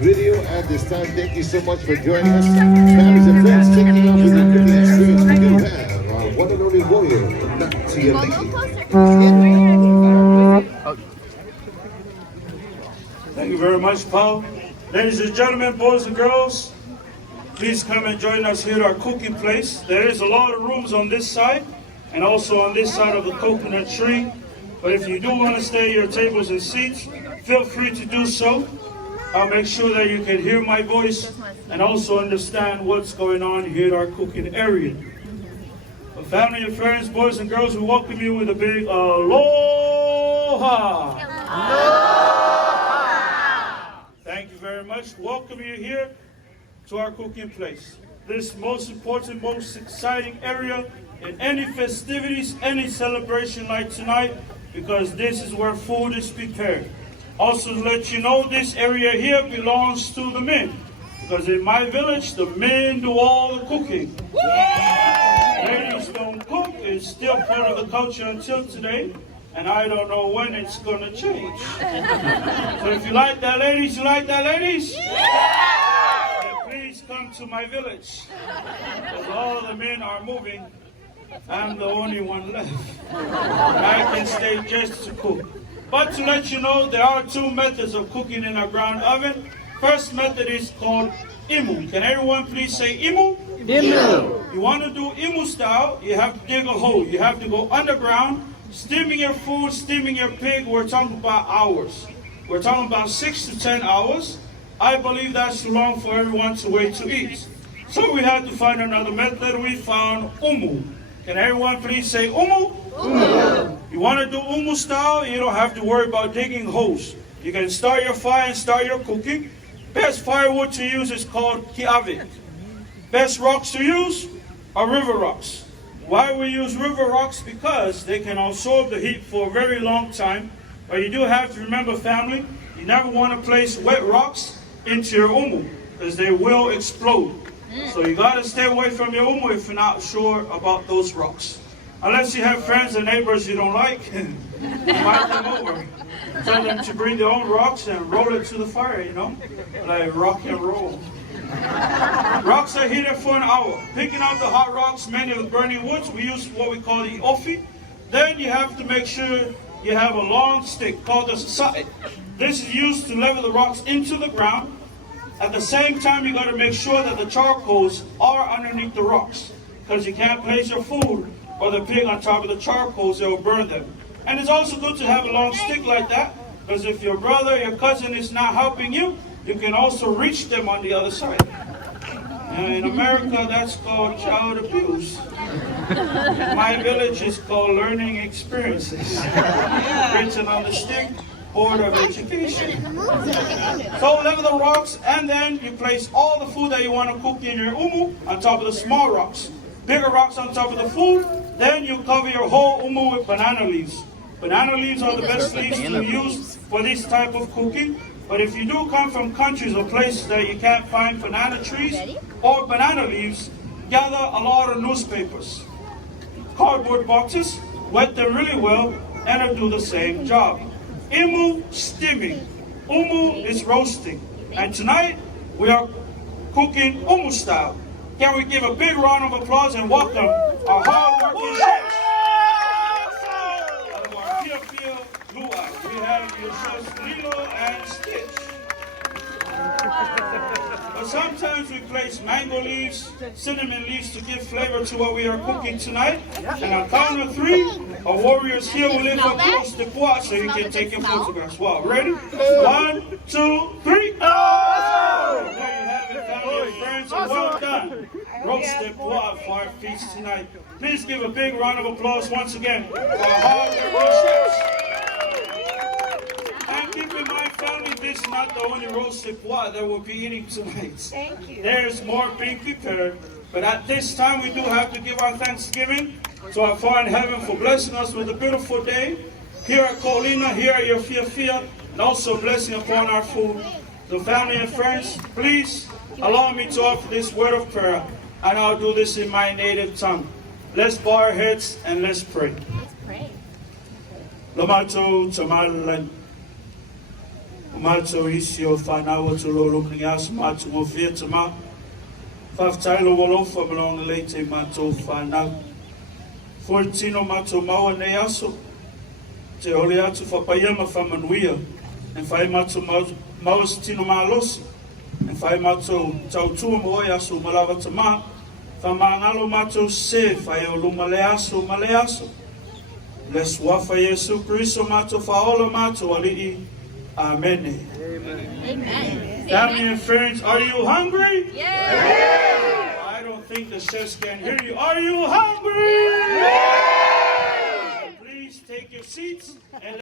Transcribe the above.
video at this time. Thank you so much for joining us. Families and friends, taking off with the cooking experience we do have. Our one and only warrior, not to your lady. Thank you very much, Paul. Ladies and gentlemen, boys and girls, please come and join us here at our cooking place. There is a lot of rooms on this side and also on this side of the coconut tree. But if you do want to stay at your tables and seats, feel free to do so. I'll make sure that you can hear my voice and also understand what's going on here at our cooking area. But family and friends, boys and girls, we welcome you with a big aloha. Aloha. Thank you very much. Welcome you here to our cooking place. This most important, most exciting area in any festivities, any celebration like tonight, because this is where food is prepared. Also to let you know, this area here belongs to the men, because in my village, the men do all the cooking. Ladies don't cook. It's still part of the culture until today, and I don't know when it's going to change. So if you like that, ladies, you like that, ladies? Then please come to my village, because all the men are moving. I'm the only one left. I can stay just to cook. But to let you know, there are two methods of cooking in a ground oven. First method is called Imu. Can everyone please say Imu? Imu. You want to do Imu style, you have to dig a hole. You have to go underground, steaming your food, steaming your pig. We're talking about hours. We're talking about 6 to 10 hours. I believe that's too long for everyone to wait to eat. So we had to find another method. We found Umu. Can everyone please say Umu? Umu. You want to do Umu style, you don't have to worry about digging holes. You can start your fire and start your cooking. Best firewood to use is called kiavik. Best rocks to use are river rocks. Why we use river rocks? Because they can absorb the heat for a very long time. But you do have to remember, family, you never want to place wet rocks into your Umu, because they will explode. So you got to stay away from your Umu if you're not sure about those rocks. Unless you have friends and neighbors you don't like, invite them over. Tell them to bring their own rocks and roll it to the fire, you know, like rock and roll. Rocks are heated for an hour. Picking out the hot rocks, many of the burning woods, we use what we call the ofi. Then you have to make sure you have a long stick called the sa'i. This is used to level the rocks into the ground. At the same time, you got to make sure that the charcoals are underneath the rocks, because you can't place your food or the pig on top of the charcoals, it will burn them. And it's also good to have a long stick like that, because if your brother, your cousin is not helping you, you can also reach them on the other side. In America, that's called child abuse. My village is called learning experiences. Written on the stick, Board of Education. So level the rocks, and then you place all the food that you want to cook in your umu on top of the small rocks. Bigger rocks on top of the food. Then you cover your whole umu with banana leaves. Banana leaves are the best leaves to use for this type of cooking. But if you do come from countries or places that you can't find banana trees or banana leaves, gather a lot of newspapers, cardboard boxes, wet them really well, and it'll do the same job. Imu, steaming. Umu is roasting. And tonight, we are cooking Umu style. Can we give a big round of applause and welcome our hard-working chefs? Of our Fia Fia Lua. We have your chefs Lilo and Stitch. But sometimes we place mango leaves, cinnamon leaves to give flavor to what we are cooking tonight. And on count of 3, our warriors here will lift up close to bois so you can take your photographs. Wow, ready? 1, 2, 3. Oh! There you have it, family and friends, and well done. Roasted bois for our feast tonight. Please give a big round of applause once again for our hard-working chefs. And keep in mind, family, this is not the only roasted bois that we'll be eating tonight. Thank you. There's more being prepared. But at this time, we do have to give our thanksgiving to our Father in heaven for blessing us with a beautiful day here at Kolina, here at your Fia Fia, and also blessing upon our food. So family and friends, please allow me to offer this word of prayer, and I'll do this in my native tongue. Let's bow our heads and let's pray. Let's pray. Lamato Tamalan. Mato isi o whanau atu lolo mni asu mato o Fia Tama. Whaftailo walofa malona leite mato whanau. 14 o mato maua nei aso. Te ole atu whapaiama whamanuia. E whai mato maua tino maalosi. E whai mato tautua moe aso malawa tama. Whamangalo mato se whai o luma le aso. Les wafa Yesu Christo mato whaola mato alii. Amen. Amen. Family and friends, are you hungry? Yeah. I don't think the chefs can hear you. Are you hungry? Please take your seats and